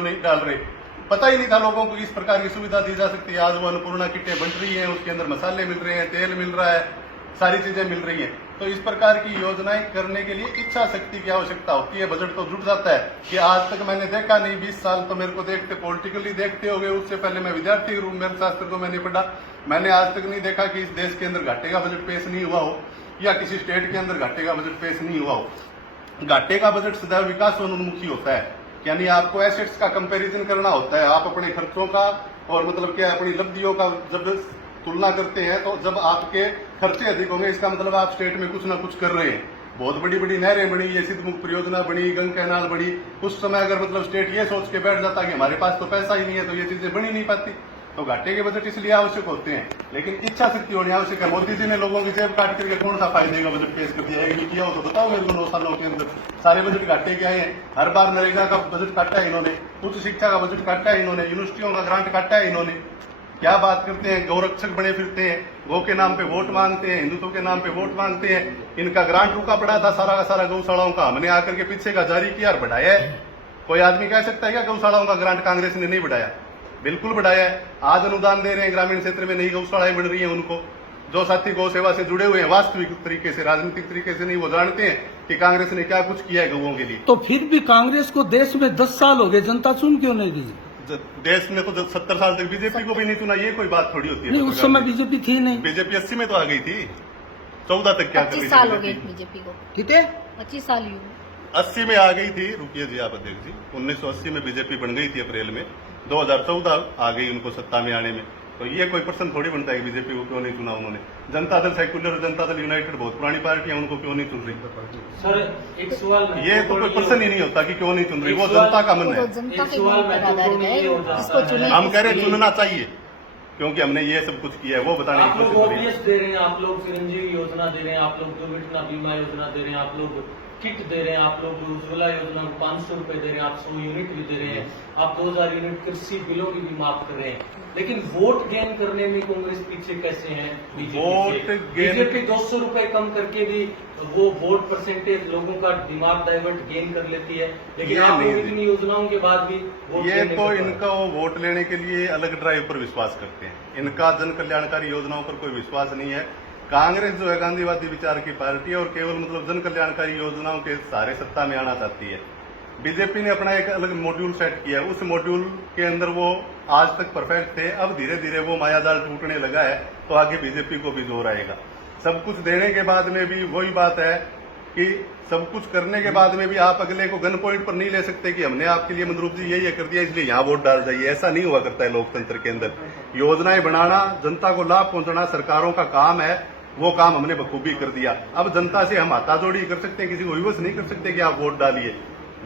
नहीं डाल रहे, पता ही नहीं था लोगों को इस प्रकार की सुविधा दी जा सकती है। आज वो अन्नपूर्णा किटें बंट रही हैं, उसके अंदर मसाले मिल रहे हैं, तेल मिल रहा है, सारी चीजें मिल रही हैं। तो इस प्रकार की योजनाएं करने के लिए इच्छा शक्ति की आवश्यकता होती है। बजट तो जुट जाता है कि आज तक मैंने देखा नहीं, 20 साल तो मेरे को देखते पॉलिटिकली देखते हो गए, उससे पहले मैं विद्यार्थी के रूप में अर्थशास्त्र को मैंने पढ़ा, मैंने आज तक नहीं देखा कि इस देश के अंदर घाटे का बजट पेश नहीं हुआ हो या किसी स्टेट के अंदर घाटे का बजट पेश नहीं हुआ हो। घाटे का बजट सदैव विकास उन्मुखी होता है, यानी आपको एसेट्स का कंपैरिजन करना होता है। आप अपने खर्चों का और मतलब क्या अपनी उपलब्धियों का जब तुलना करते हैं, तो जब आपके खर्चे अधिक होंगे इसका मतलब आप स्टेट में कुछ ना कुछ कर रहे हैं। बहुत बड़ी बड़ी नहरें बनी, ये सिद्धमुख परियोजना बनी, गंगा कैनाल बड़ी, उस समय अगर मतलब स्टेट ये सोच के बैठ जाता कि हमारे पास तो पैसा ही नहीं है, तो ये चीजें बनी नहीं पाती। तो घाटे के बजट इसलिए आवश्यक होते हैं, लेकिन इच्छा शक्ति होनी आवश्यक है। मोदी जी ने लोगों की जेब काट करके कौन सा फायदे का बजट पेश कर दिया है? किया हो तो बताओ मेरे को। 9 सालों के अंदर सारे बजट घाटे के आए हैं। हर बार नरेगा का बजट काटा है इन्होंने, उच्च शिक्षा का बजट काटा है इन्होंने, यूनिवर्सिटियों का ग्रांट काटा है इन्होंने। क्या बात करते हैं, गौरक्षक बने फिरते हैं, गौ के नाम पे वोट मांगते हैं, हिंदुत्व के नाम पे वोट मांगते हैं। इनका ग्रांट रुका पड़ा था सारा का सारा गौशालाओं का, हमने आकर के पीछे का जारी किया और बढ़ाया है। कोई आदमी कह सकता है क्या गौशालाओं का ग्रांट कांग्रेस ने नहीं बढ़ाया? बिल्कुल बढ़ाया है। आज अनुदान दे रहे हैं, ग्रामीण क्षेत्र में नई गौशालाएं बन रही हैं। उनको जो साथी गौ सेवा से जुड़े हुए हैं वास्तविक तरीके से, राजनीतिक तरीके से नहीं, वो जानते हैं कि कांग्रेस ने क्या कुछ किया है गौओं के लिए। तो फिर भी कांग्रेस को देश में 10 साल हो गए, जनता चुन क्यों नहीं रही? देश में तो 70 साल तक बीजेपी को भी नहीं चुना, ये कोई बात थोड़ी होती है। नहीं, उस समय बीजेपी थी नहीं। बीजेपी 80 में तो आ गई थी, 14 तक क्या कर रही 25 साल हो थी गए बीजेपी को। कितने? 25 साल ही 80 में आ गई थी। रुकिए जी आप अध्यक्ष जी, 1980 में बीजेपी बन गई थी अप्रैल में, 2014 आ गई उनको सत्ता में आने में। तो ये कोई प्रश्न थोड़ी बनता है कि बीजेपी को क्यों नहीं चुना उन्होंने। जनता दल सेक्युलर और जनता दल यूनाइटेड बहुत पुरानी पार्टी है, उनको क्यों नहीं चुन रही? सर एक सवाल, ये तो कोई प्रश्न ही नहीं होता कि क्यों नहीं चुन रही, वो जनता का मन है। जनता के ऊपर आधारित है, इसको चुने। हम कह रहे चुनना चाहिए क्योंकि हमने ये सब कुछ किया है, वो बताने की आप लोग कोशिश करिए। ओपीएस दे रहे हैं, आप लोग चिरंजीवी योजना दे रहे हैं, आप लोग दुर्घटना बीमा योजना दे रहे हैं, आप लोग किट दे रहे हैं, आप लोग उज्ज्वला योजना को 500 रुपए दे रहे हैं, आप 100 यूनिट भी दे रहे हैं, आप 2000 यूनिट कृषि बिलों की भी माफ कर रहे हैं। लेकिन वोट गेन करने में कांग्रेस पीछे कैसे है? बीजेपी 200 रुपए कम करके भी वो वोट परसेंटेज लोगों का दिमाग डाइवर्ट गेन कर लेती है, लेकिन आप लोग इतनी योजनाओं के बाद भी ये तो इनका वो वोट लेने के लिए अलग ड्राइव पर विश्वास करते हैं, इनका जन कल्याणकारी योजनाओं पर कोई विश्वास नहीं है। कांग्रेस जो है गांधीवादी विचार की पार्टी है और केवल मतलब जन कल्याणकारी योजनाओं के सहारे सत्ता में आना चाहती है। बीजेपी ने अपना एक अलग मॉड्यूल सेट किया है, उस मॉड्यूल के अंदर वो आज तक परफेक्ट थे, अब धीरे धीरे वो मायाजाल टूटने लगा है, तो आगे बीजेपी को भी जोर आएगा। सब कुछ देने के बाद में भी वही बात है कि सब कुछ करने के बाद में भी आप अगले को गन पॉइंट पर नहीं ले सकते कि हमने आपके लिए मंदरूप जी यही कर दिया इसलिए यहाँ वोट डाल जाइए। ऐसा नहीं हुआ करता है लोकतंत्र के अंदर। योजनाएं बनाना, जनता को लाभ पहुंचाना सरकारों का काम है, वो काम हमने बखूबी कर दिया। अब जनता से हम हाथाजोड़ी कर सकते हैं, किसी को विवश नहीं कर सकते कि आप वोट डालिए।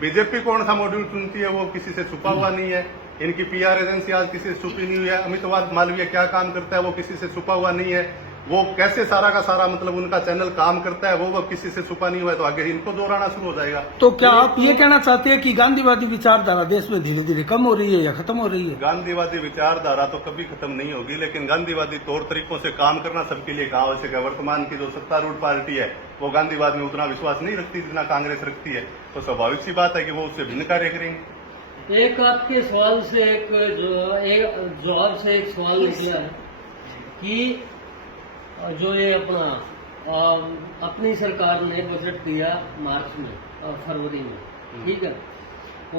बीजेपी कौन सा मॉड्यूल चुनती है वो किसी से छुपा हुआ नहीं है, इनकी पीआर एजेंसी आज किसी से छुपी नहीं हुई है। अमित मालवीय क्या काम करता है वो किसी से छुपा हुआ नहीं है, वो कैसे सारा का सारा मतलब उनका चैनल काम करता है वो किसी से छुपा नहीं हुआ है, तो आगे इनको दोहराना शुरू हो जाएगा। तो क्या आप ये कहना चाहते हैं कि गांधीवादी विचारधारा देश में धीरे धीरे कम हो रही है या खत्म हो रही है? गांधीवादी विचारधारा तो कभी खत्म नहीं होगी, लेकिन गांधीवादी तौर तरीकों से काम करना सबके लिए आवश्यक है। वर्तमान की जो सत्तारूढ़ पार्टी है वो गांधीवाद में उतना विश्वास नहीं रखती जितना कांग्रेस रखती है, तो स्वाभाविक सी बात है कि वो उससे भिन्न कार्य करेंगे। एक आपके सवाल से एक जवाब से एक सवाल निकला है कि जो ये अपनी सरकार ने बजट दिया मार्च में, फरवरी में, ठीक है,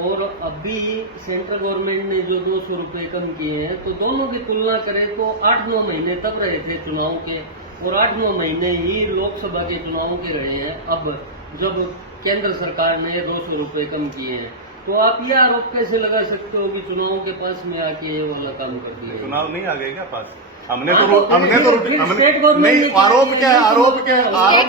और अभी सेंट्रल गवर्नमेंट ने जो 200 रुपए कम किए हैं, तो दोनों की तुलना करें तो 8-9 महीने तब रहे थे चुनाव के, और 8-9 महीने ही लोकसभा के चुनाव के रहे हैं अब जब केंद्र सरकार ने 200 रुपए कम किए हैं। तो आप ये आरोप कैसे लगा सकते हो कि चुनाव के पास में आके ये वाला काम कर दिया? चुनाव नहीं आ गए क्या पास? हमने हाँ, तो तो नहीं, नहीं, आरोप क्या है? आरोप क्या है?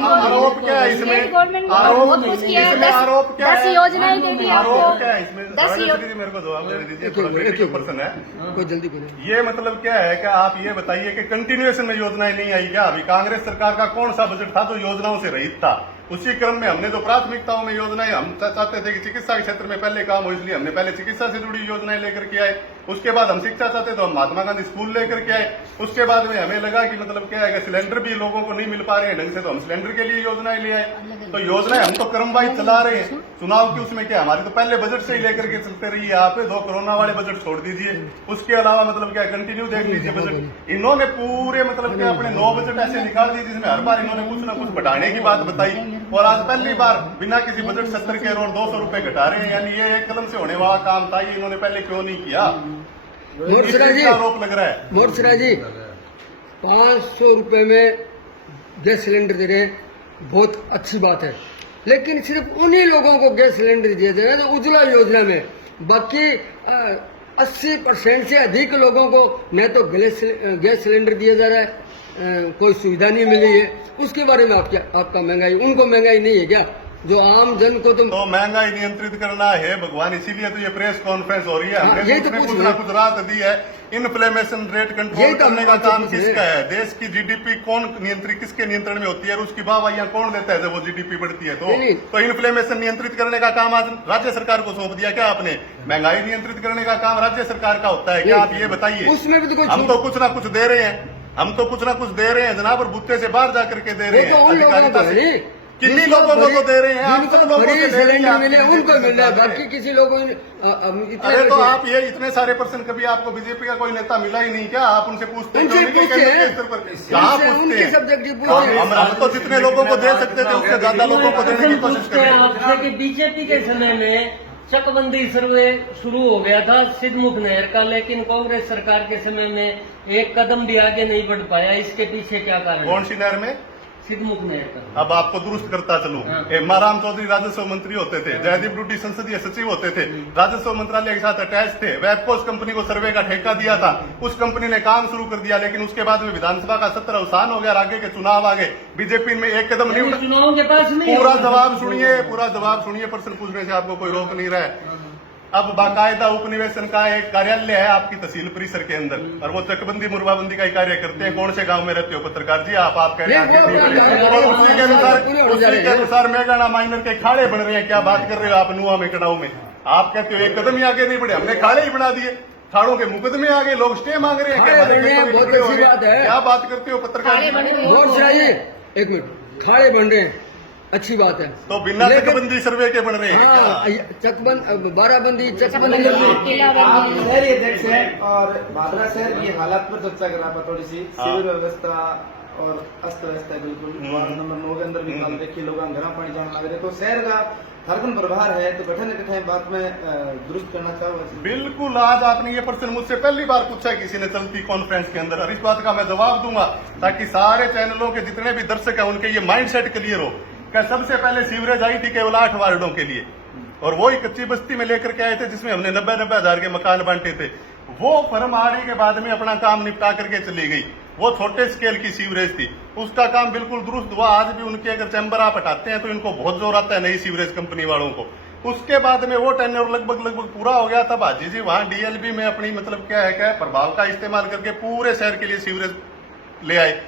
आरोप क्या है इसमें? आरोप इसमें आरोप क्या है? 10 योजनाएं दे दी आपको। आरोप क्या है इसमें? 10 दीजिए मेरे को जवाब देने दीजिए, थोड़ा क्रिटिकल पर्सन है। कोई जल्दी करें। ये मतलब क्या है कि आप ये बताइए कि कंटिन्यूएशन में योजनाएं नहीं आई क्या? अभी कांग्रेस सरकार का कौन सा बजट था जो योजनाओं से रहित था? उसी क्रम में हमने जो प्राथमिकताओं में योजनाएं हम चाहते थे कि चिकित्सा के क्षेत्र में पहले काम हो, इसलिए हमने पहले चिकित्सा से जुड़ी योजनाएं लेकर के आए। उसके बाद हम शिक्षा चाहते तो हम महात्मा गांधी स्कूल लेकर के आए। उसके बाद में हमें लगा कि मतलब क्या है कि सिलेंडर भी लोगों को नहीं मिल पा रहे हैं ढंग से, तो हम सिलेंडर के लिए योजनाएं ले आए। तो योजनाएं हम तो क्रमवाइज चला रहे हैं। चुनाव की उसमें क्या, हमारी तो पहले बजट से ही लेकर के चलते रही है। आप 2 कोरोना वाले बजट छोड़ दीजिए, उसके अलावा मतलब क्या कंटिन्यू देख लीजिए बजट। इन्होंने पूरे मतलब क्या अपने 9 बजट ऐसे निकाल दिए जिसमें हर बार इन्होंने कुछ ना कुछ बढ़ाने की बात बताई, और आज पहली बार बिना किसी बजट 70 के और 200 रुपए घटा रहे हैं। यानी ये एक कदम से होने वाला काम था, ये इन्होंने पहले क्यों नहीं किया, इसका आरोप लग रहा है। मोर्चरा जी 500 रुपए में गैस सिलेंडर दे रहे हैं, बहुत अच्छी बात है, लेकिन सिर्फ उन्हीं लोगों को गैस सिलेंडर दिए जा रहे हैं तो उज्ज्वला योजना में, बाकी 80% से अधिक लोगों को न तो गैस सिलेंडर दिया जा रहा है, कोई सुविधा नहीं मिली है। उसके बारे में आपका महंगाई, उनको महंगाई नहीं है क्या, जो आम जन को तो महंगाई नियंत्रित करना है भगवान, इसीलिए तो ये प्रेस कॉन्फ्रेंस हो रही है। हमने यही तो कुछ ना कुछ राहत दी है। इन्फ्लेमेशन रेट कंट्रोल करने का काम किसका है, देश की जीडीपी कौन नियंत्रित, किसके नियंत्रण में होती है, और उसकी वाहवाहियां कौन देता है जब वो जीडीपी बढ़ती है। तो इन्फ्लेमेशन नियंत्रित करने का काम आज राज्य सरकार को सौंप दिया क्या आपने? महंगाई नियंत्रित करने का काम राज्य सरकार का होता है क्या, आप ये बताइए। उसमें भी तो हम तो कुछ ना कुछ दे रहे हैं, हम तो कुछ ना कुछ दे रहे हैं जनाब, और बुत्ते से बाहर जाकर के दे रहे हैं। अधिकारिता से किन्हीं लोगों को तो दे रहे हैं, आप सब लोगों को सिलेंडर मिले उनको मिल रहा है, बाकी किसी लोगों अरे तो आप ये इतने सारे पर्सन, कभी आपको बीजेपी का कोई नेता मिला ही नहीं क्या? आप उनसे पूछते हैं कहाँ पूछते हैं? हम तो जितने लोगों को दे सकते थे उससे ज्यादा लोगों को देने की कोशिश कर रहे हैं। कि बीजेपी के समय में चकबंदी सर्वे शुरू हो गया था सिद्धमुख नहर का, लेकिन कांग्रेस सरकार के समय में एक कदम भी आगे नहीं बढ़ पाया। इसके पीछे क्या कारण? कौन सी नहर में? सिद्धमुख नहर का। अब आपको दुरुस्त करता चलूं, हेमाराम चौधरी राजस्व मंत्री होते थे, जयदीप डूडी संसदीय सचिव होते थे, राजस्व मंत्रालय के साथ अटैच थे। वेबकोस कंपनी को सर्वे का ठेका दिया था, उस कंपनी ने काम शुरू कर दिया, लेकिन उसके बाद में विधानसभा का सत्र अवसान हो गया, आगे के चुनाव आ गए, बीजेपी में एक कदम नहीं उठा। चुनाव के पास नहीं, पूरा जवाब सुनिए, पूरा जवाब सुनिए, प्रश्न पूछने से आपको कोई रोक नहीं रहा है। अब बाकायदा उपनिवेशन का एक कार्यालय है आपकी तहसील परिसर के अंदर, और वो चकबंदी मुरबाबंदी का ही कार्य करते हैं। कौन से गांव में रहते हो पत्रकार जी आप कह रहे हैं और उसी के अनुसार मेघाना माइनर के खाड़े बन रहे हैं। क्या बात कर रहे हो आप नुआ में, कटाऊ में? आप कहते हो एक कदम ही आगे नहीं बढ़े, हमने खाड़े ही बना दिए, खाड़ों के मुकदमे आ गए, लोग स्टे मांग रहे हैं। क्या बात करते हो पत्रकार? एक मिनट, खाड़े बन रहे हैं, अच्छी बात है, तो बिना चकबंदी सर्वे के बन रहे हैं। बाराबंदी शहरी अध्यक्ष है और भादरा शहर की हालात पर चर्चा कर रहा था थोड़ी सी। सिविल व्यवस्था और अस्त व्यस्त है बिल्कुल। वार्ड नंबर 9 के अंदर भी काम देखिए, लोग घर पानी जाने लग रहे, तो शहर का हरकन प्रभार है, तो गठन कठिन बात में दुरुस्त करना चाहूँ। बिल्कुल, आज आपने ये प्रश्न मुझसे पहली बार पूछा है किसी ने चलती कॉन्फ्रेंस के अंदर, और इस बात का मैं जवाब दूंगा ताकि सारे चैनलों के जितने भी दर्शक हैं उनके ये माइंड सेट क्लियर हो। क्या सबसे पहले सीवरेज आई थी केवल 8 वार्डों के लिए, और वो ही कच्ची बस्ती में लेकर के आए थे जिसमें हमने 90-90 हजार के मकान बांटे थे। वो फर्म आने के बाद में अपना काम निपटा करके चली गई। वो छोटे स्केल की सीवरेज थी, उसका काम बिल्कुल दुरुस्त हुआ। आज भी उनके अगर चैम्बर आप हटाते हैं तो इनको बहुत जोर आता है नई सीवरेज कंपनी वालों को। उसके बाद में वो टेन्योर लगभग पूरा हो गया था। भाजी जी वहां डीएलबी में अपनी मतलब क्या है प्रभाव का इस्तेमाल करके पूरे शहर के लिए सीवरेज ले आए।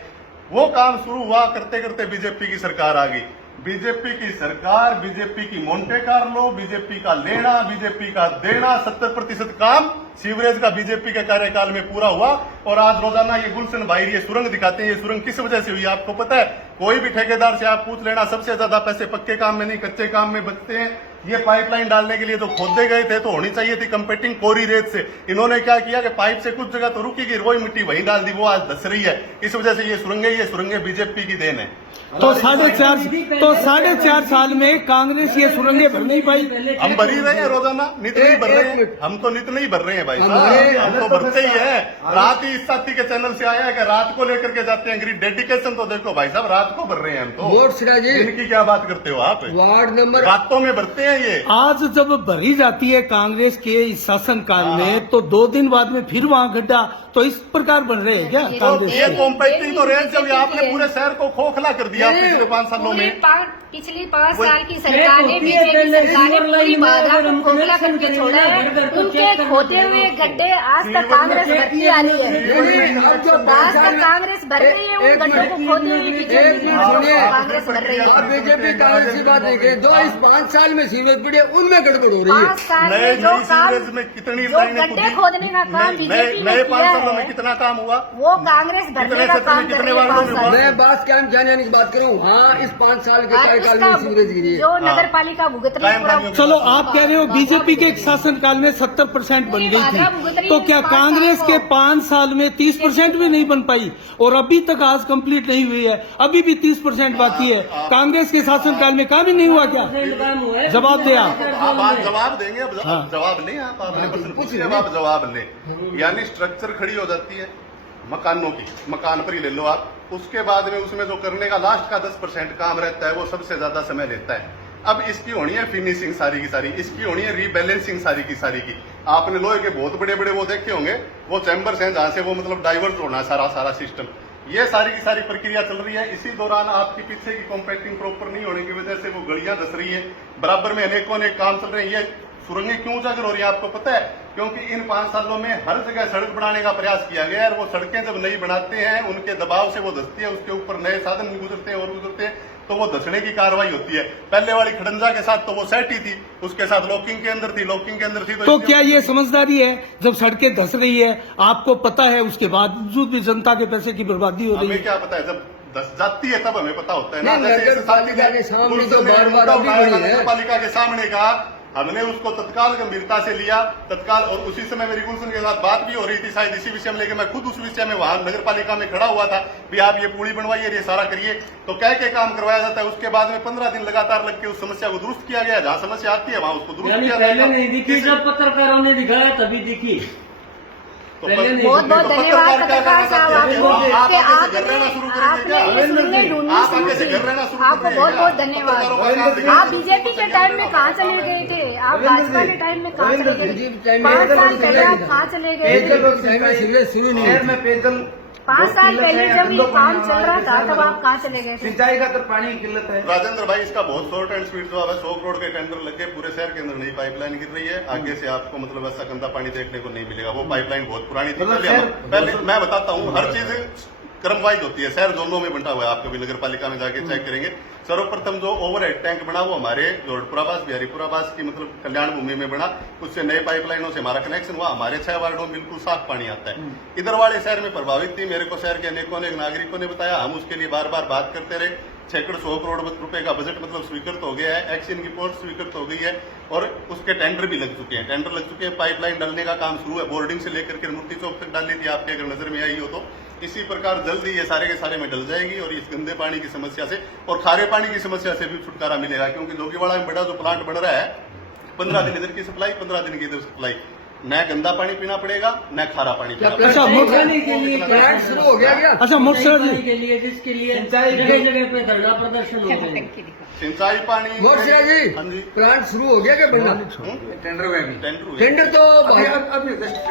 वो काम शुरू हुआ, करते करते बीजेपी की सरकार आ गई। बीजेपी की सरकार, बीजेपी की मोंटे कार्लो, बीजेपी का लेना, बीजेपी का देना, 70% काम सीवरेज का बीजेपी के कार्यकाल में पूरा हुआ। और आज रोजाना ये गुलशन भाई ये सुरंग दिखाते हैं। ये सुरंग किस वजह से हुई आपको पता है? कोई भी ठेकेदार से आप पूछ लेना, सबसे ज्यादा पैसे पक्के काम में नहीं कच्चे काम में बचते हैं। ये पाइपलाइन डालने के लिए तो खोदे गए थे, तो होनी चाहिए थी कंपेटिंग कोरी रेत से। इन्होंने क्या किया कि पाइप से कुछ जगह तो रुकी गई, वही मिट्टी वहीं डाल दी, वो आज धस रही है। इस वजह से ये सुरंगें बीजेपी की देन है। तो 4.5 साल में कांग्रेस ये सुरंगें भर नहीं पाई। हम भर ही रहे हैं रोजाना, नित नहीं भर रहे हैं, हम तो नित नहीं भर रहे हैं भाई साहब, हम तो भरते ही है। रात ही इस साथी के चैनल से आया है कि रात को लेकर के जाते हैं ग्रिड डेडिकेशन, तो देखो भाई साहब रात को भर रहे हैं हम तो। इनकी क्या बात करते हो आप? वार्ड नंबर रातों में भरते हैं ये। आज जब भरी जाती है कांग्रेस के शासनकाल में, तो 2 दिन बाद में फिर वहाँ गड्ढा, तो इस प्रकार बन रहे हैं क्या तो कांग्रेस? ये कॉम्पैक्टिंग तो रेंज जब आपने पूरे शहर को खोखला कर दिया क्या पिछले 5 सालों पूरी में? पिछली 5 वही- साल की सरकार ने, बीजेपी सरकार ने पूरी बाधा को खोखला करके छोड़ा है। उनके खोदे हुए गड्ढे आज तक कांग्रेस भरती आ रही है। अब जो आज तक कांग्रेस भर रही है, उन गड्ढों को खोदे हुए बीजेपी कांग्रेस भर रही आप है। बीजेपी कांग्रेस की बात नहीं करें, जो इस 5 साल में सीमेंट पड़ी है उनमें गड़बड़ हो रही है। 5 साल नए में जो नई सीवरेज में कितनी जो लाइनें गड्ढे खुदी? खोदने का काम नए बीजेपी ने नए 5 किया सालों में है, कितना काम हुआ? वो कांग्रेस भरने कितने का क्षेत्र में काम कर कितने रही है वार्डों 5 में साल से। मैं बात क्या जाने की बात करूँ, हाँ इस 5 साल के और कार्यकाल इसका में सीवरेज गिरी है। जो नगर पालिका भुगत रही है पूरा। चलो आप कह रहे हो बीजेपी के एक शासनकाल में 70% बन गई थी, तो क्या कांग्रेस के 5 साल में 30% भी नहीं बन पाई? और अभी तक आज कंप्लीट नहीं हुई है, अभी भी 30% बाकी है। कांग्रेस के शासनकाल में काम ही नहीं हुआ क्या? काम हुआ है। जवाब दे आप। आप जवाब देंगे, अब हाँ। जवाब लें आप, आपने प्रश्न पूछ लिया, अब आप जवाब लें। यानी स्ट्रक्चर खड़ी हो जाती है मकानों की, मकान पर ही ले लो आप, उसके बाद में उसमें जो करने का लास्ट का 10% काम रहता है वो सबसे ज्यादा समय लेता है। अब इसकी होनी है फिनिशिंग सारी की सारी, इसकी होनी है रीबैलेंसिंग सारी की सारी की। आपने लोहे के बहुत बड़े बड़े वो देखे होंगे, वो चैम्बर्स हैं जहां से वो मतलब डाइवर्ट होना सारा सिस्टम, ये सारी की सारी प्रक्रिया चल रही है। इसी दौरान आपकी पीछे की कॉम्पैक्टिंग प्रॉपर नहीं होने की वजह से वो गलियां धस रही है, बराबर में अनेकों अनेक काम चल रहे हैं। ये सुरंगें क्यों उजागर हो रही है आपको पता है? क्योंकि इन 5 सालों में हर जगह सड़क बनाने का प्रयास किया गया है, और वो सड़कें जब नहीं बनाते हैं उनके दबाव से वो धसती है, उसके ऊपर नए साधन भी गुजरते हैं और गुजरते हैं, तो वो धसने की कार्रवाई होती है। पहले वाली खड़ंजा के साथ तो वो सेट ही थी, उसके साथ लॉकिंग के अंदर थी, लॉकिंग के अंदर थी। तो क्या ये समझदारी है? जब सड़कें धस रही है, आपको पता है, उसके बावजूद भी जनता के पैसे की बर्बादी हो रही हमें है। क्या पता है? जब धस जाती है तब हमें पता होता है ना। नहीं, जैसे नगर पालिका के सामने तो बार-बार अभी उठाया, हुई है। नगर पालिका के सामने कहा, हमने उसको तत्काल गंभीरता से लिया, तत्काल। और उसी समय मेरी गुलशन के साथ बात भी हो रही थी शायद इसी विषय में, लेकिन मैं खुद उस विषय में वहां नगर पालिका में खड़ा हुआ था भी आप ये पुली बनवाइए, ये सारा करिए, तो क्या काम करवाया जाता है। उसके बाद में 15 दिन लगातार लग के उस समस्या को दुरुस्त किया गया। जहां समस्या आती है वहां उसको दुरुस्त यानी किया पहले नहीं जाएगा। दिखी, जब पत्रकारों ने दिखाया तभी दिखी। तो पहले नहीं बहुत बहुत तो धन्यवाद पत्रकार क्या पत्रकार करना साहब, चाहते हैं? आप कि आगे से घर रहना शुरू करेंगे आपने क्या? ये सुनने ढूंढनी आप शुरू आगे से की। घर रहना शुरू आपको करेंगे बहुत क्या? बहुत पत्रकारों का काम धन्यवाद। दिखाना आप बीजेपी के टाइम में कहाँ चले गए थे? आप भाजपा के टाइम में कहाँ चले गए थे? 5 साल पहले आप कहाँ चले गए थे? पेयजल और सीवरेज शुरू नहीं शहर हुई। में पेयजल 5 साल पहले जब ये काम चल रहा था तब आप सिंचाई कहाँ चले गए थे? का तो पानी की किल्लत है। राजेंद्र भाई, इसका बहुत शॉर्ट एंड स्वीट जवाब है। 100 करोड़ के टेंडर लग के पूरे शहर के अंदर नई पाइपलाइन गिर रही है। आगे से आपको मतलब ऐसा गंदा पानी देखने को नहीं मिलेगा। वो पाइपलाइन बहुत पुरानी थी। मतलब पहले मैं बताता हूँ, हर चीज क्रम वाइज होती है। शहर जोनों में बंटा हुआ है, आप कभी नगर पालिका में जाके चेक करेंगे। सर्वप्रथम जो ओवरहेड टैंक बना वो हमारे जोड़पुरावास बिहारीपुरावास की मतलब कल्याण भूमि में बना, उससे नए पाइपलाइनों से हमारा कनेक्शन हुआ। हमारे 6 वार्डों में बिल्कुल साफ पानी आता है। इधर वाले शहर में प्रभावित थी, मेरे को शहर के अनेकों अनेक नागरिकों ने बताया, हम उसके लिए बार बार बात करते रहे। 100 करोड़ रुपए का बजट मतलब स्वीकृत हो गया है, एक्शन की पोस्ट स्वीकृत हो गई है, और उसके टेंडर भी लग चुके हैं। टेंडर लग चुके हैं, पाइपलाइन डालने का काम शुरू है। बोर्डिंग से लेकर के मूर्ति चौक तक डाली थी, आपके अगर नजर में आई हो तो। इसी प्रकार जल्दी ये सारे के सारे में डल जाएगी, और इस गंदे पानी की समस्या से और खारे पानी की समस्या से भी छुटकारा मिलेगा। क्योंकि जोगीवाड़ा में बड़ा जो प्लांट बन रहा है, 15 दिन इधर की सप्लाई, 15 दिन की इधर सप्लाई, न गंदा पानी पीना पड़ेगा न खारा पानी पीना पड़ेगा। अच्छा, पानी के लिए प्लांट शुरू हो गया क्या? अच्छा, मोर्चा जी, पानी के लिए जिसके लिए सिंचाई जगह जगह पे धरना प्रदर्शन हो गए। सिंचाई पानी, मोर्चा जी, हाँ जी, प्लांट शुरू हो गया क्या बनना? टेंडर हुए। टेंडर तो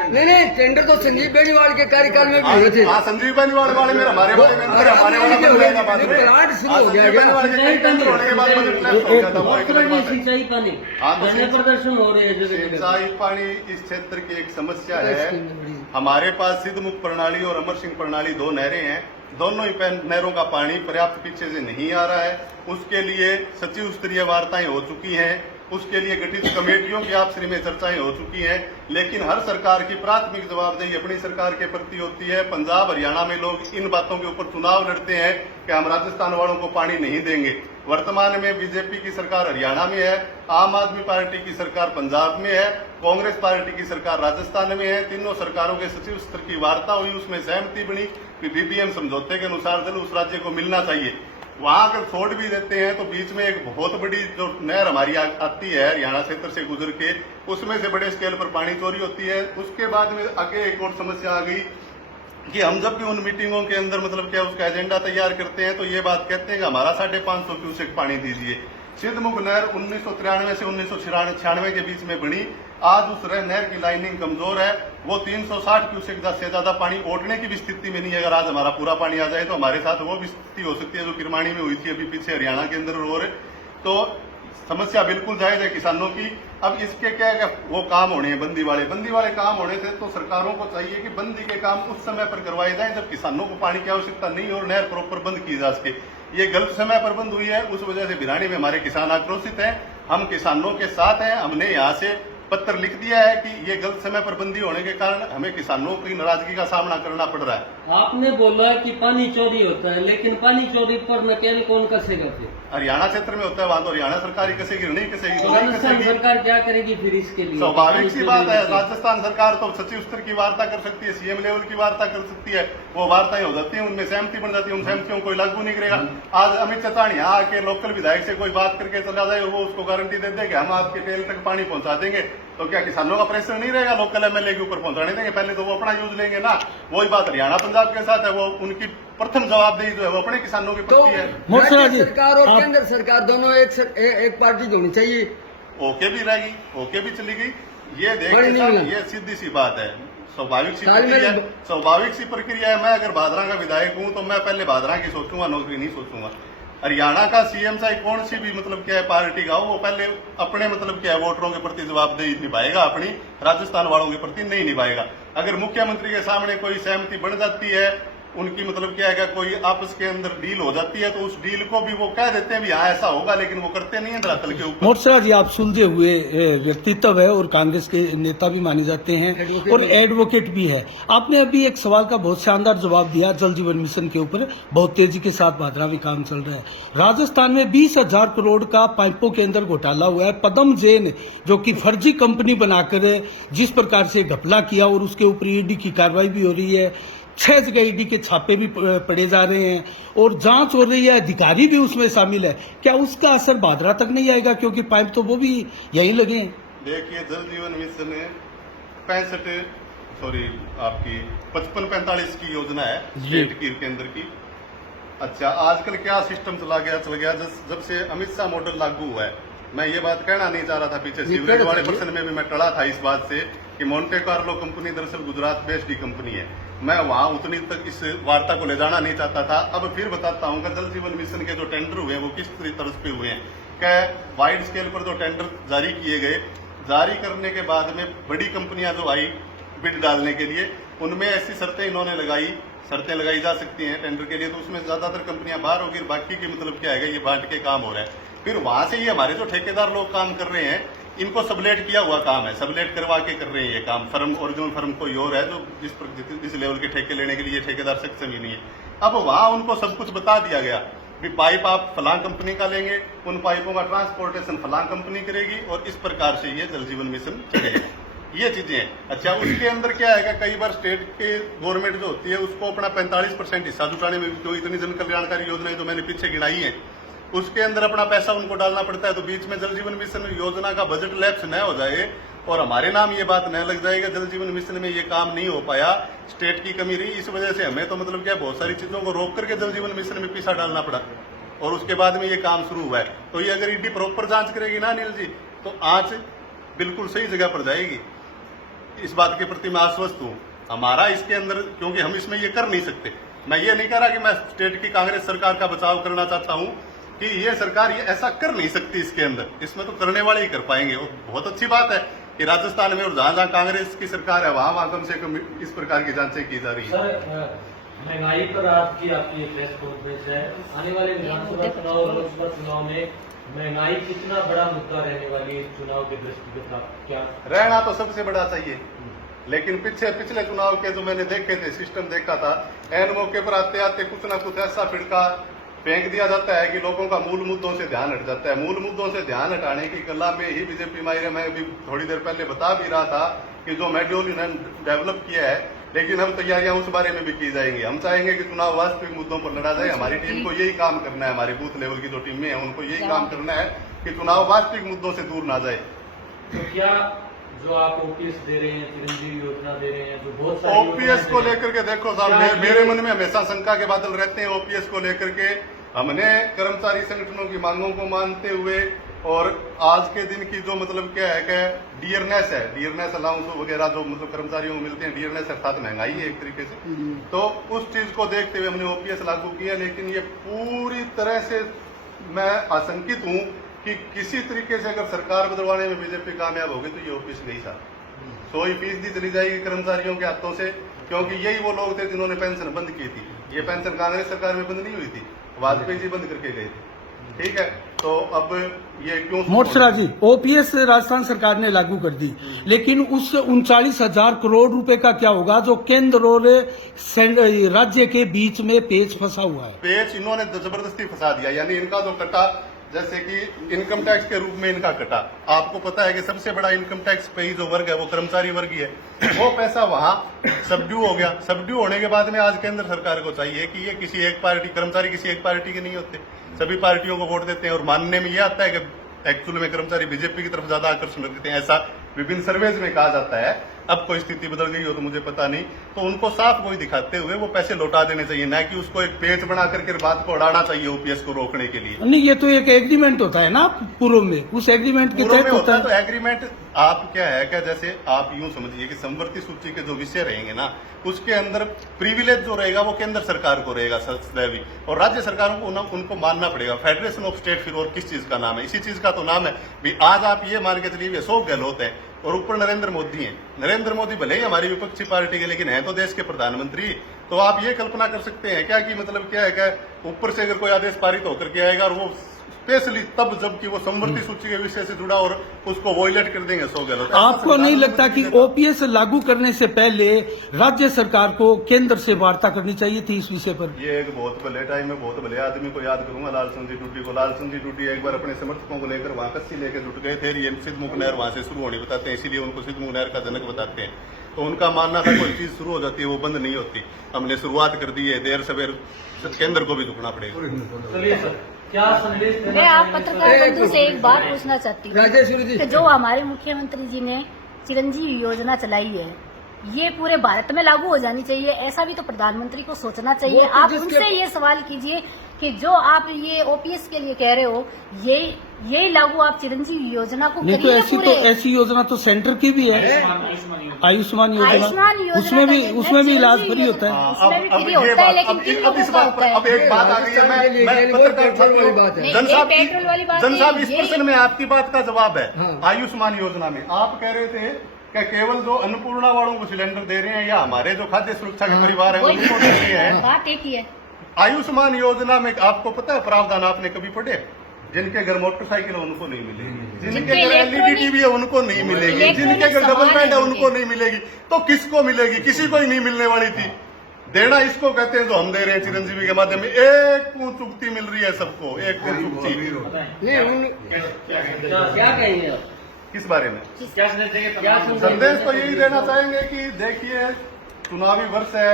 नहीं, टेंडर तो संजीव बेनीवाल के कार्यकाल में भी हुए थे। हाँ, संजीव बेनीवाल वाले में हमारे वाले में हमारे वाला बन जाएगा बाद में। प्लांट शुरू हो गया संजीव बेनीवाल के टेंडर होने के बाद बजट पास हो गया था, वो एक अलग बात है। सिंचाई पानी हाँ, तो धरना प्रदर्शन हो रहे हैं जगह जगह। सिंचाई पानी इस क्षेत्र की एक समस्या है। हमारे पास सिद्धमुख प्रणाली और अमर सिंह प्रणाली 2 नहरें हैं। दोनों ही नहरों का पानी पर्याप्त पीछे से नहीं आ रहा है। उसके लिए सचिव स्तरीय वार्ताएं हो चुकी हैं, उसके लिए गठित कमेटियों की आपसी में चर्चाएं हो चुकी हैं। लेकिन हर सरकार की प्राथमिक जवाबदेही अपनी सरकार के प्रति होती है। पंजाब हरियाणा में लोग इन बातों के ऊपर चुनाव लड़ते हैं कि हम राजस्थान वालों को पानी नहीं देंगे। वर्तमान में बीजेपी की सरकार हरियाणा में है, आम आदमी पार्टी की सरकार पंजाब में है, कांग्रेस पार्टी की सरकार राजस्थान में है। तीनों सरकारों के सचिव स्तर की वार्ता हुई, उसमें सहमति बनी कि बीपीएम समझौते के अनुसार जल उस राज्य को मिलना चाहिए। वहां अगर छोड़ भी देते हैं तो बीच में एक बहुत बड़ी जो नहर हमारी आती है हरियाणा क्षेत्र से गुजर के, उसमें से बड़े स्केल पर पानी चोरी होती है। उसके बाद में आगे एक और समस्या आ गई कि हम जब भी उन मीटिंगों के अंदर मतलब क्या उसका एजेंडा तैयार करते हैं तो ये बात कहते हैं कि हमारा 550 क्यूसेक पानी दीजिए। सिद्धमुख नहर 1993 से 1996 के बीच में बनी। आज उस नहर की लाइनिंग कमजोर है, वो 360 क्यूसेक से ज्यादा पानी ओटने की भी स्थिति में नहीं है। अगर आज हमारा पूरा पानी आ जाए तो हमारे साथ वो भी स्थिति हो सकती है जो किरमाणी में हुई थी अभी पीछे हरियाणा के अंदर। और तो समस्या बिल्कुल जायज है किसानों की। अब इसके क्या है, वो काम होने हैं बंदी वाले काम होने थे, तो सरकारों को चाहिए कि बंदी के काम उस समय पर करवाए जाएं जब किसानों को पानी की आवश्यकता नहीं और नहर प्रॉपर बंद की जा सके। ये गलत समय पर बंद हुई है, उस वजह से भिरानी में हमारे किसान आक्रोशित हैं। हम किसानों के साथ हैं। हमने यहाँ से पत्र लिख दिया है कि ये गलत समय पर बंदी होने के कारण हमें किसानों की नाराजगी का सामना करना पड़ रहा है। आपने बोला कि पानी चोरी होता है, लेकिन पानी चोरी पर नकेल कौन कसेगा फिर? हरियाणा क्षेत्र में होता है, वहां तो हरियाणा सरकार ही कसेगी, नहीं कसेगी तो नहीं राजस्थान कसेगी। सरकार क्या करेगी फिर इसके लिए? स्वाभाविक सी बात है, राजस्थान सरकार तो सचिव स्तर की वार्ता कर सकती है, सीएम लेवल की वार्ता कर सकती है, वो वार्ताएं हो जाती है, उनमें सहमति बन जाती है, उन सहमतियों को लागू नहीं करेगा। आज अमित चौहान यहाँ आके लोकल विधायक से कोई बात करके चला जाए और वो उसको गारंटी दे दे कि हम आपके टेल तक पानी पहुंचा देंगे, तो क्या किसानों का प्रेशर नहीं रहेगा लोकल एमएलए के ऊपर पहुंचाने देंगे? पहले तो वो अपना यूज लेंगे ना। वही बात हरियाणा पंजाब के साथ है, वो उनकी प्रथम जवाबदेही जो है वो अपने किसानों के तो प्रति है। मोर्चा जी, राज्य सरकार और आप- केंद्र सरकार दोनों एक पार्टी की होनी चाहिए। ओके भी रहेगी, ओके भी चली गई, ये देख बड़ी के नहीं साहब, मिला। ये सीधी सी बात है, स्वाभाविक सी तालमेल- प्रक्रिया है, स्वाभाविक सी प्रक्रिया है। मैं अगर भादरा का विधायक हूं तो मैं पहले भादरा की सोचूंगा, नौकरी नहीं सोचूंगा। हरियाणा का सीएम चाहे कौन सी भी मतलब क्या है पार्टी का हो, वो पहले अपने मतलब क्या है वोटरों के प्रति जवाबदेही निभाएगा, अपनी राजस्थान वालों के प्रति नहीं निभाएगा। अगर मुख्यमंत्री के सामने कोई सहमति बन जाती है, उनकी मतलब क्या है, कोई आपस के अंदर डील हो जाती है, तो उस डील को भी वो कह देते हैं भी हाँ ऐसा होगा, लेकिन वो करते नहीं है धरातल के ऊपर। मोर्चा जी, आप सुलझे हुए व्यक्तित्व है और कांग्रेस के नेता भी माने जाते हैं और एडवोकेट भी है। आपने अभी एक सवाल का बहुत शानदार जवाब दिया जल जीवन मिशन के ऊपर। बहुत तेजी के साथ भादरा में काम चल रहा है। राजस्थान में 20,000 करोड़ का पाइपों के अंदर घोटाला हुआ है। पदम जैन जो कि फर्जी कंपनी बनाकर जिस प्रकार से घपला किया और उसके ऊपर ईडी की कार्रवाई भी हो रही है, 6 जगह ईडी के छापे भी पड़े जा रहे हैं और जांच हो रही है, अधिकारी भी उसमें शामिल है। क्या उसका असर भादरा तक नहीं आएगा, क्योंकि पाइप तो वो भी यहीं लगे हैं? देखिए, जल जीवन मिशन 55-45 की योजना है स्टेट की केंद्र की। अच्छा, आजकल क्या सिस्टम चल गया जब से अमित शाह मॉडल लागू हुआ है। मैं ये बात कहना नहीं चाह रहा था, पीछे सीवरेज वाले प्रश्न में भी मैं टला था इस बात से कि मोन्टे कार्लो कंपनी दरअसल गुजरात बेस्ड ही कंपनी है। मैं वहां उतनी तक इस वार्ता को ले जाना नहीं चाहता था। अब फिर बताता हूं कि जल जीवन मिशन के जो टेंडर हुए वो किस तर्ज पे हुए हैं। क्या वाइड स्केल पर जो टेंडर जारी किए गए, जारी करने के बाद में बड़ी कंपनियां जो आई बिड डालने के लिए, उनमें ऐसी शर्तें इन्होंने शर्तें लगाई जा सकती हैं टेंडर के लिए, तो उसमें ज्यादातर कंपनियां बाहर होगी, बाकी की मतलब क्या है, ये बांट के काम हो रहा है। फिर वहां से ये हमारे जो ठेकेदार लोग काम कर रहे हैं, इनको सबलेट किया हुआ काम है, सबलेट करवा के कर रहे हैं ये काम। फर्म ओरिजिनल फर्म कोई और है जो जिस लेवल के ठेके लेने के लिए ठेकेदार सक्षम ही नहीं है। अब वहां उनको सब कुछ बता दिया गया भी पाइप आप फलां कंपनी का लेंगे, उन पाइपों का ट्रांसपोर्टेशन फलां कंपनी करेगी और इस प्रकार से ये जल जीवन मिशन चलेगा। ये चीजें हैं। अच्छा, उसके अंदर क्या है कि कई बार स्टेट के गवर्नमेंट जो होती है उसको अपना 45% हिस्सा जुटाने में, जो इतनी जन कल्याणकारी योजनाएं जो मैंने पीछे गिनाई है, उसके अंदर अपना पैसा उनको डालना पड़ता है। तो बीच में जल जीवन मिशन योजना का बजट लैप्स न हो जाए और हमारे नाम ये बात न लग जाएगा जल जीवन मिशन में ये काम नहीं हो पाया, स्टेट की कमी रही, इस वजह से हमें तो मतलब क्या बहुत सारी चीजों को रोक करके जल जीवन मिशन में पैसा डालना पड़ा और उसके बाद में ये काम शुरू हुआ है। तो ये अगर ईडी प्रॉपर जांच करेगी ना अनिल जी, तो आंच बिल्कुल सही जगह पर जाएगी। इस बात के प्रति मैं आश्वस्त हूँ। हमारा इसके अंदर, क्योंकि हम इसमें ये कर नहीं सकते। मैं ये नहीं कह रहा कि मैं स्टेट की कांग्रेस सरकार का बचाव करना चाहता हूँ कि ये सरकार ये ऐसा कर नहीं सकती इसके अंदर, इसमें तो करने वाले ही कर पाएंगे। और बहुत अच्छी बात है कि राजस्थान में और जहां जहां कांग्रेस की सरकार है वहां कम से कम इस प्रकार की जांचें की जा रही है। सर, महंगाई पर आपकी एक प्रेस कॉन्फ्रेंस है। आने वाले विधानसभा चुनाव और लोकसभा चुनाव में महंगाई कितना बड़ा मुद्दा रहने वाली है चुनाव के दृष्टिगत? आप क्या रहना तो सबसे बड़ा चाहिए, लेकिन पिछले चुनाव के जो मैंने देखे थे, सिस्टम देखा था, एन मौके पर आते आते कुछ ना कुछ ऐसा फिड़का फेंक दिया जाता है कि लोगों का मूल मुद्दों से ध्यान हट जाता है। मूल मुद्दों से ध्यान हटाने की कला में ही बीजेपी माहिर, मैं अभी थोड़ी देर पहले बता भी रहा था कि जो मॉड्यूल इन्होंने डेवलप किया है, लेकिन हम तैयारियां उस बारे में भी की जाएंगी। हम चाहेंगे कि चुनाव वास्तविक मुद्दों पर लड़ा जाए। हमारी टीम को यही काम करना है, हमारे बूथ लेवल की जो टीमें हैं उनको यही काम करना है कि चुनाव वास्तविक मुद्दों से दूर ना जाए। तो क्या जो आप ओपीएस दे रहे हैं, चिरंजीवी योजना दे रहे हैं, जो बहुत सारी ओपीएस को लेकर के देखो साहब, मेरे मन में हमेशा शंका के बादल रहते हैं ओपीएस को लेकर के। हमने कर्मचारी संगठनों की मांगों को मानते हुए और आज के दिन की जो मतलब क्या है कि डियरनेस अलाउंस वगैरह जो मतलब कर्मचारियों को मिलते हैं, डियरनेस अर्थात महंगाई है एक तरीके से, तो उस चीज को देखते हुए हमने ओपीएस लागू किया। लेकिन ये पूरी तरह से मैं आशंकित हूं कि किसी तरीके से अगर सरकार बदलवाने में बीजेपी कामयाब होगी तो ये ओपीएस नहीं था, 100% चली जाएगी कर्मचारियों के हाथों से, क्योंकि यही वो लोग थे जिन्होंने पेंशन बंद की थी। ये पेंशन कांग्रेस सरकार में बंद नहीं हुई थी, वाजपेयी जी बंद करके गए थे। ठीक है, तो अब ये क्यों मोर्चरा जी, ओपीएस राजस्थान सरकार ने लागू कर दी, लेकिन उस 39,000 करोड़ रुपए का क्या होगा जो केंद्र और राज्य के बीच में पेच फंसा हुआ है? पेच इन्होंने जबरदस्ती फंसा दिया, यानी इनका जो कटा, जैसे कि इनकम टैक्स के रूप में इनका कटा। आपको पता है कि सबसे बड़ा इनकम टैक्स पेई जो वर्ग है वो कर्मचारी वर्ग ही है, वो पैसा वहां सबड्यू हो गया। सबड्यू होने के बाद में आज केंद्र सरकार को चाहिए कि ये किसी एक पार्टी, कर्मचारी किसी एक पार्टी के नहीं होते, सभी पार्टियों को वोट देते हैं। और मानने में ये आता है कि एक्चुअल में कर्मचारी बीजेपी की तरफ ज्यादा आकर्षण रखते हैं, ऐसा विभिन्न सर्वेज में कहा जाता है। अब कोई स्थिति बदल गई हो तो मुझे पता नहीं, तो उनको साफ कोई दिखाते हुए वो पैसे लौटा देने चाहिए, ना कि उसको एक पेच बना करके बात को उड़ाना चाहिए ओपीएस को रोकने के लिए। नहीं, ये तो एक एग्रीमेंट होता है ना पूर्व में, उस एग्रीमेंट के तहत होता है। तो एग्रीमेंट आप क्या है क्या, जैसे आप यूं समझिए कि संवर्ती सूची के जो विषय रहेंगे ना, उसके अंदर प्रिविलेज जो रहेगा वो केंद्र सरकार को रहेगा सदैवी, और राज्य सरकारों को उनको मानना पड़ेगा। फेडरेशन ऑफ स्टेट फिर और किस चीज का नाम है? इसी चीज का तो नाम है भी। आज आप ये मान के चलिए अशोक गहलोत है और ऊपर नरेंद्र मोदी हैं। नरेंद्र मोदी भले ही हमारी विपक्षी पार्टी के, लेकिन है तो देश के प्रधानमंत्री। तो आप ये कल्पना कर सकते हैं क्या कि मतलब क्या है क्या, ऊपर से अगर कोई आदेश पारित होकर के आएगा और वो स्पेशली तब जबकि वो संवर्ती सूची के विषय से जुड़ा और उसको वॉयलेट कर देंगे अशोक गहलोत। आपको नहीं लगता कि ओपीएस लागू करने से पहले राज्य सरकार को केंद्र से वार्ता करनी चाहिए थी इस विषय पर? ये एक बहुत भले टाइम में बहुत भले आदमी को याद करूंगा, लालचंद जी टूटी को। लालचंद जी टूटी एक बार अपने समर्थकों को लेकर वहां कस्सी लेकर जुट गए थे, ये सिद्धमुख नहर वहां से शुरू होनी बताते हैं, इसीलिए उनको सिद्धमुख नहर का जनक बताते हैं। तो उनका मानना था कोई चीज शुरू हो जाती है वो बंद नहीं होती। हमने शुरुआत कर दी है, देर सवेर केंद्र को भी झुकना पड़ेगा। चलिए सर, क्या संदेश देना मैं आप चाहेंगे पत्रकार सर? बंधु से एक बात पूछना चाहती हूँ राजेश्वरी जी, कि जो हमारे मुख्यमंत्री जी ने चिरंजीवी योजना चलाई है, ये पूरे भारत में लागू हो जानी चाहिए, ऐसा भी तो प्रधानमंत्री को सोचना चाहिए। वो तो आप जिसके- उनसे ये सवाल कीजिए कि जो आप ये ओपीएस के लिए कह रहे हो, यही लागू आप चिरंजीवी योजना को नहीं तो करिए ऐसी योजना तो सेंटर की भी है, आयुष्मान योजना, आयुष्मान योजना उसमें भी इलाज फ्री चिरंजीवी होता है। उसमें भी फ्री होता है, लेकिन किन अब लोगों इस का बात होता पर है? अब एक बात आ गई है। मैं पत्रकार वाली बात है। नहीं, जनसाब ये पेट्रोल वाली बात जनसाब नहीं, इस यही- प्रश्न में आपकी बात का जवाब है। हाँ। आयुष्मान योजना में आप कह रहे थे कि केवल जो अन्नपूर्णा वालों को सिलेंडर दे रहे हैं या हमारे जो खाद्य सुरक्षा के परिवार है वही उनको दे रहे हैं। बात एक ही है। आयुष्मान योजना में आपको पता है प्रावधान आपने कभी पढ़े? जिनके घर मोटरसाइकिल है उनको नहीं मिलेगी, जिनके जिनके घर एलईडी इलेक्ट्रॉनिक- टीवी है उनको नहीं मिलेगी, इलेक्ट्रॉनिक जिनके घर डबल सामान बेड है है उनको नहीं मिलेगी। तो किसको मिलेगी? किसी को ही नहीं मिलने वाली थी। देना इसको कहते हैं जो हम दे रहे हैं चिरंजीवी के माध्यम में। एक चुक्ति मिल रही है सबको, एक चुक्ति। नहीं क्या कहेंगे आप? किस बारे में क्या संदेश संदेश तो यही देना चाहेंगे कि देखिए चुनावी वर्ष है,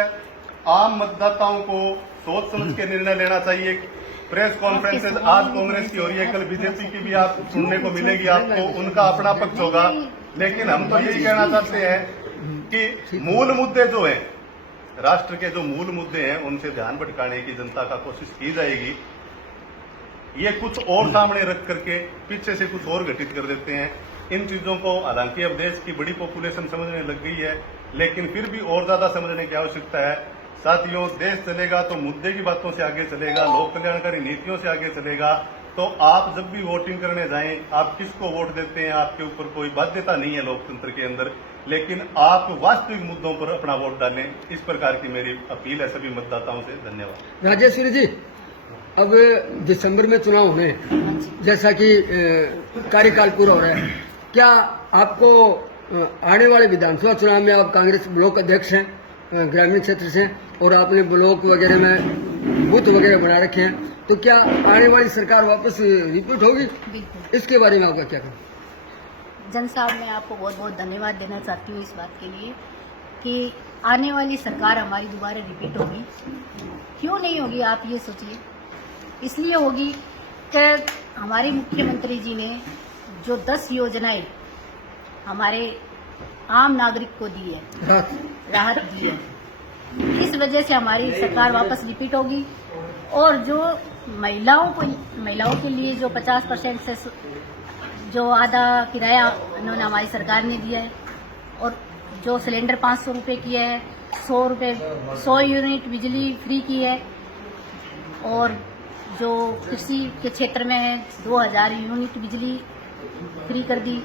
आम मतदाताओं को सोच समझ के निर्णय लेना चाहिए। प्रेस कॉन्फ्रेंसेज आज कांग्रेस की हो रही है, कल बीजेपी की भी आप सुनने को मिलेगी, आपको उनका अपना पक्ष होगा। लेकिन हम तो यही कहना चाहते हैं कि मूल मुद्दे जो हैं, राष्ट्र के जो मूल मुद्दे हैं उनसे ध्यान भटकाने की जनता का कोशिश की जाएगी। ये कुछ और सामने रख करके पीछे से कुछ और घटित कर देते हैं। इन चीजों को हालांकि अब देश की बड़ी पॉपुलेशन समझने लग गई है, लेकिन फिर भी और ज्यादा समझने की आवश्यकता है। साथियों, देश चलेगा तो मुद्दे की बातों से आगे चलेगा, लोक कल्याणकारी नीतियों से आगे चलेगा। तो आप जब भी वोटिंग करने जाएं, आप किसको वोट देते हैं आपके ऊपर कोई बाध्यता नहीं है लोकतंत्र के अंदर, लेकिन आप वास्तविक मुद्दों पर अपना वोट डालें। इस प्रकार की मेरी अपील है सभी मतदाताओं से। धन्यवाद। राजेश्वरी जी, अब दिसंबर में चुनाव होने हैं, जैसा कि कार्यकाल पूरा हो रहा है, क्या आपको आने वाले विधानसभा चुनाव में आप कांग्रेस ब्लॉक अध्यक्ष हैं ग्रामीण क्षेत्र से, और आपने ब्लॉक वगैरह में बूथ वगैरह बना रखे हैं, तो क्या आने वाली सरकार वापस रिपीट होगी? बिल्कुल। इसके बारे में आपका क्या कहना? जन साहब, मैं आपको बहुत बहुत धन्यवाद देना चाहती हूँ इस बात के लिए कि आने वाली सरकार हमारी दोबारा रिपीट होगी। क्यों नहीं होगी आप ये सोचिए। इसलिए होगी कि हमारे मुख्यमंत्री जी ने जो 10 योजनाएं हमारे आम नागरिक को दी है, राहत दी है, इस वजह से हमारी सरकार वापस रिपीट होगी। और जो महिलाओं के लिए जो 50% से जो आधा किराया उन्होंने हमारी सरकार ने दिया है, और जो सिलेंडर 500 रुपये की है, 100 यूनिट बिजली फ्री की है, और जो कृषि के क्षेत्र में है 2000 यूनिट बिजली फ्री कर दी।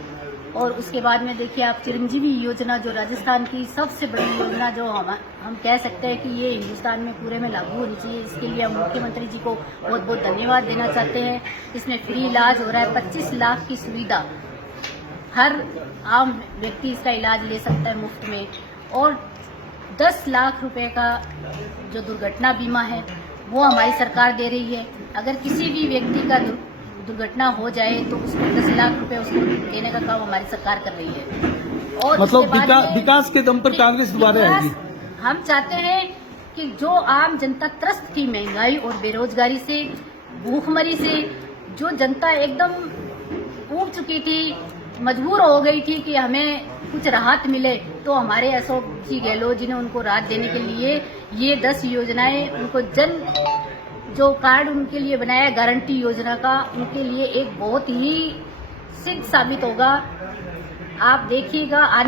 और उसके बाद में देखिए आप चिरंजीवी योजना, जो राजस्थान की सबसे बड़ी योजना, जो हम कह सकते हैं कि ये हिंदुस्तान में पूरे में लागू होनी चाहिए, इसके लिए हम मुख्यमंत्री जी को बहुत बहुत धन्यवाद देना चाहते हैं। इसमें फ्री इलाज हो रहा है, 25 लाख की सुविधा, हर आम व्यक्ति इसका इलाज ले सकता है मुफ्त में। और 10 लाख रुपए का जो दुर्घटना बीमा है वो हमारी सरकार दे रही है। अगर किसी भी व्यक्ति का दुर्घटना हो जाए तो उसको 10 लाख रुपए उसको देने का काम हमारी सरकार कर रही है। और मतलब विकास के दम पर कांग्रेस दोबारा आएगी। हम चाहते हैं कि जो आम जनता त्रस्त थी महंगाई और बेरोजगारी से, भूखमरी से, जो जनता एकदम ऊब चुकी थी, मजबूर हो गई थी कि हमें कुछ राहत मिले, तो हमारे अशोक जी गहलोत जी ने उनको राहत देने के लिए ये 10 योजनाएं, उनको जो कार्ड उनके लिए बनाया गारंटी योजना का, उनके लिए एक बहुत ही सिद्ध साबित होगा। आप देखिएगा आने